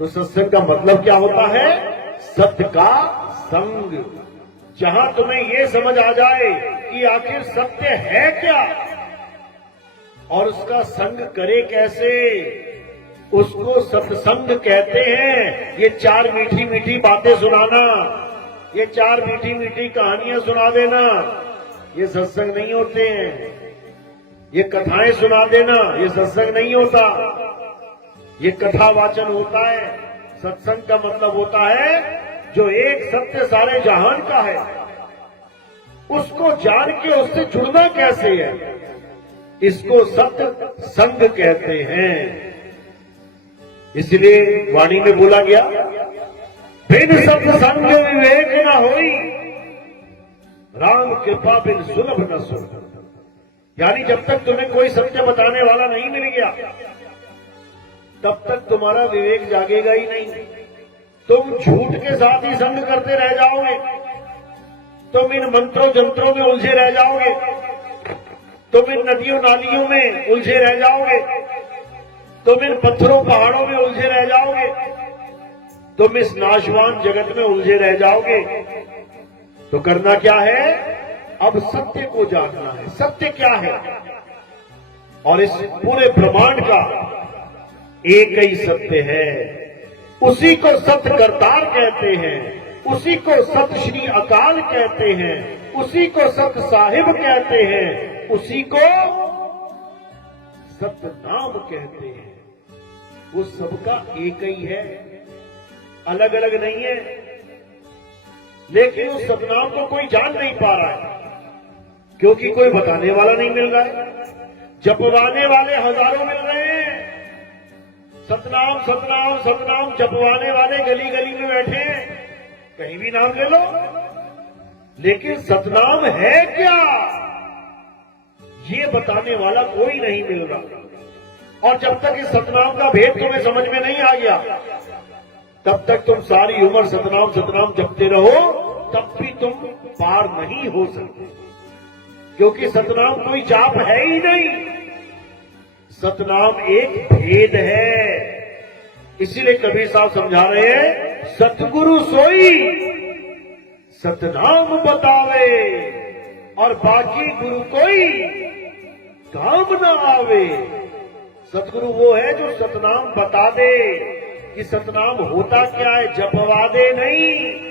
तो सत्संग का मतलब क्या होता है? सत्य का संग। जहां तुम्हें ये समझ आ जाए कि आखिर सत्य है क्या और उसका संग करे कैसे, उसको सत्संग कहते हैं। ये चार मीठी मीठी बातें सुनाना, ये चार मीठी मीठी कहानियां सुना देना, ये सत्संग नहीं होते हैं। ये कथाएं सुना देना, ये सत्संग नहीं होता। ये कथा वाचन होता है। सत्संग का मतलब होता है जो एक सत्य सारे जहान का है, उसको जान के उससे जुड़ना कैसे है, इसको सत्य संग कहते हैं। इसलिए वाणी में बोला गया, बिन सत्संग विवेक न होई, राम कृपा बिन सुलभ न सुन। यानी जब तक तुम्हें कोई सत्य बताने वाला नहीं मिल गया, तब तक तुम्हारा विवेक जागेगा ही नहीं। तुम झूठ के साथ ही संग करते रह जाओगे, तुम इन मंत्रों जंत्रों में उलझे रह जाओगे, तुम इन नदियों नालियों में उलझे रह जाओगे, तुम इन पत्थरों पहाड़ों में उलझे रह जाओगे, तुम इस नाशवान जगत में उलझे रह जाओगे। तो करना क्या है? अब सत्य को जानना है। सत्य क्या है? और इस पूरे ब्रह्मांड का एक ही सत्य है। उसी को सत्य करतार कहते हैं, उसी को सत्य श्री अकाल कहते हैं, उसी को सत्य साहिब कहते हैं, उसी को सत्य नाम कहते हैं। वो सबका एक ही है, अलग अलग नहीं है। लेकिन उस सतनाम को कोई जान नहीं पा रहा है, क्योंकि कोई बताने वाला नहीं मिल रहा है। जपवाने वाले हजारों मिल रहे हैं। सतनाम सतनाम सतनाम जपवाने वाले गली गली में बैठे हैं, कहीं भी नाम ले लो। लेकिन सतनाम है क्या, ये बताने वाला कोई नहीं मिल रहा। और जब तक इस सतनाम का भेद तुम्हें समझ में नहीं आ गया, तब तक तुम सारी उम्र सतनाम सतनाम जपते रहो, तब भी तुम पार नहीं हो सकते। क्योंकि सतनाम कोई जाप है ही नहीं, सतनाम एक भेद है। इसीलिए कबीर साहब समझा रहे हैं, सतगुरु सोई सतनाम बतावे, और बाकी गुरु कोई काम ना आवे। सतगुरु वो है जो सतनाम बता दे कि सतनाम होता क्या है, जपवा दे नहीं।